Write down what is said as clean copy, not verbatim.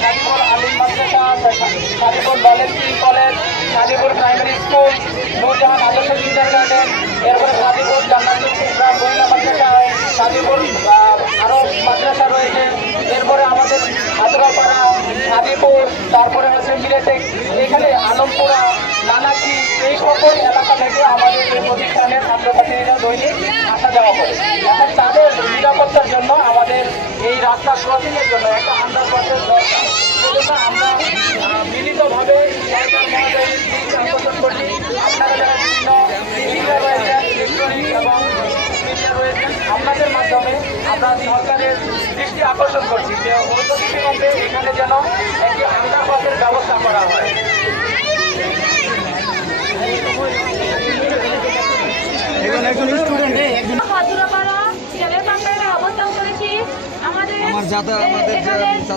Sadipur Alim Madrasa, Sadipur volunteer college, Sadipur primary school, Nurjahan Adarsha kindergarten, এরপরে সাদিপুর জান্নাতুল কুবরা মহিলা মাদ্রাসা, সাদিপুর আরও মাদ্রাসা রয়েছে। এরপরে আমাদের হাজরাপাড়া, সাদিপুর, তারপরে হচ্ছে মিরেটেক, এখানে আলমপুরা, নানাকি, এই সকল এলাকা থেকে আমাদের এই প্রতিষ্ঠানের ছাত্রছাত্রীরা দৈনিক আসা যাওয়া করে। এখন তাদের নিরাপত্তার জন্য আমাদের এই রাস্তা ক্রসিংয়ের জন্য একটা আন্ডারপাসের দরকার। সেজন্য আমরা মিলিতভাবে সরকার মহোদয়ের দৃষ্টি আকর্ষণ করছি। আপনারা যারা বিভিন্ন মিডিয়া রয়েছেন, ইলেকট্রনিক এবং মিডিয়া রয়েছেন, আপনাদের মাধ্যমে আমরা সরকারের দৃষ্টি আকর্ষণ করছি যে অনতিবিলম্বে এখানে যেন একটি আন্ডারপাসের ব্যবস্থা করা হয়। আমার যাতায়াত